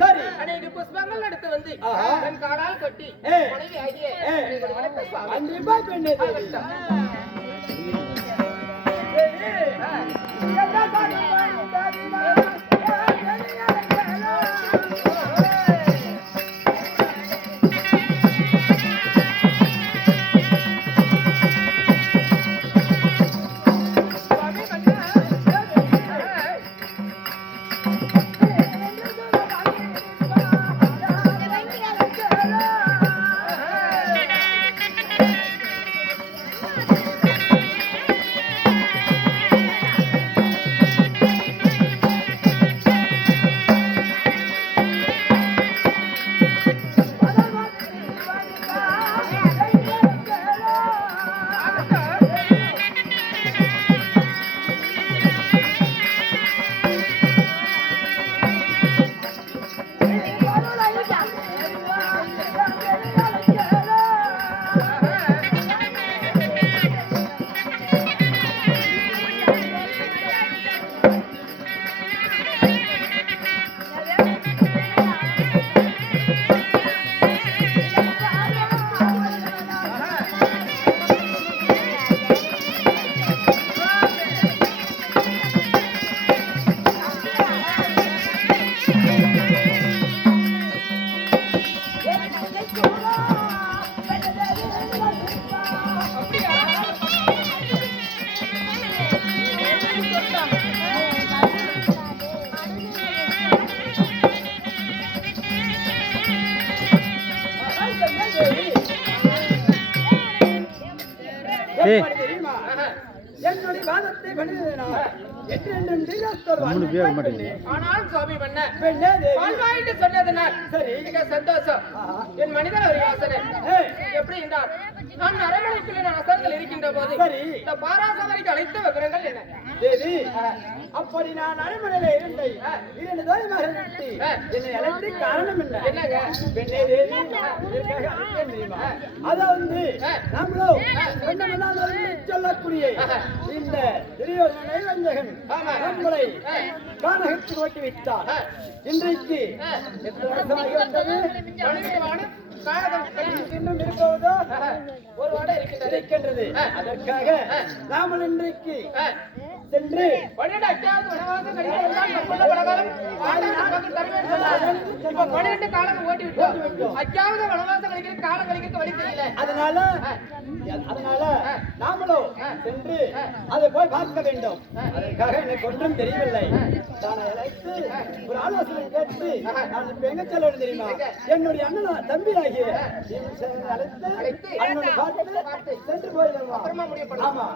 சரி அநேக புஷ்பங்கள் எடுத்து வந்து என் காலால் கட்டி மனைவி ஆகிய கண்டிப்பா பெண்ணே என்னுடைய வாதத்தை ஆனால் சுவாமி பண்ண சொன்னதனால் சரி மிக சந்தோஷம். என் மனிதர் ஒரு யோசனை எப்படி என்றால் நான் அரண்மனைக்குள்ளே அசர்கள் இருக்கின்ற போது இந்த பாராசமரிக்கு அழைத்த விவரங்கள் என்ன தேவி? அப்படி நான் அரண்மனையில இருந்தேன். 2 தோழிமார்கள் விட்டு என்னை அழைத்து காரணம் என்ன? என்னங்க பெண்ணே தேவி, அதாவது நம்மளோ சொல்லக்கூடிய இந்த துரியோதனனை வஞ்சகன் நம்மளை கானகத்துக்கு ஓட்டி விட்டார். இன்றைக்கு எத்தனை வருஷமாகி வந்தது? இன்னும் இருப்பதோ ஒரு வாடை இருக்கின்றது. அதற்காக நாமல் இன்றைக்கு சென்று 12 காலம் ஓட்டி விட்டோம். அக்காவது வனவாசம் கழிக்கிற காலம் கழிக்க வழி தெரியல. அதனால நாமளும் சென்று அதை போய் பார்க்க வேண்டும். அதற்காக எனக்கு ஒன்றும் தெரியவில்லை. நான் அழைத்து ஒரு ஆலோசனை கேட்டு நான் இப்ப எங்க செல்ல தெரியுமா? என்னுடைய அண்ணன் தம்பி ஆகிய அழைத்து அண்ணனை பார்த்து சென்று போயிடுவோம். அப்புறமா முடிவு பண்ணலாம். ஆமா.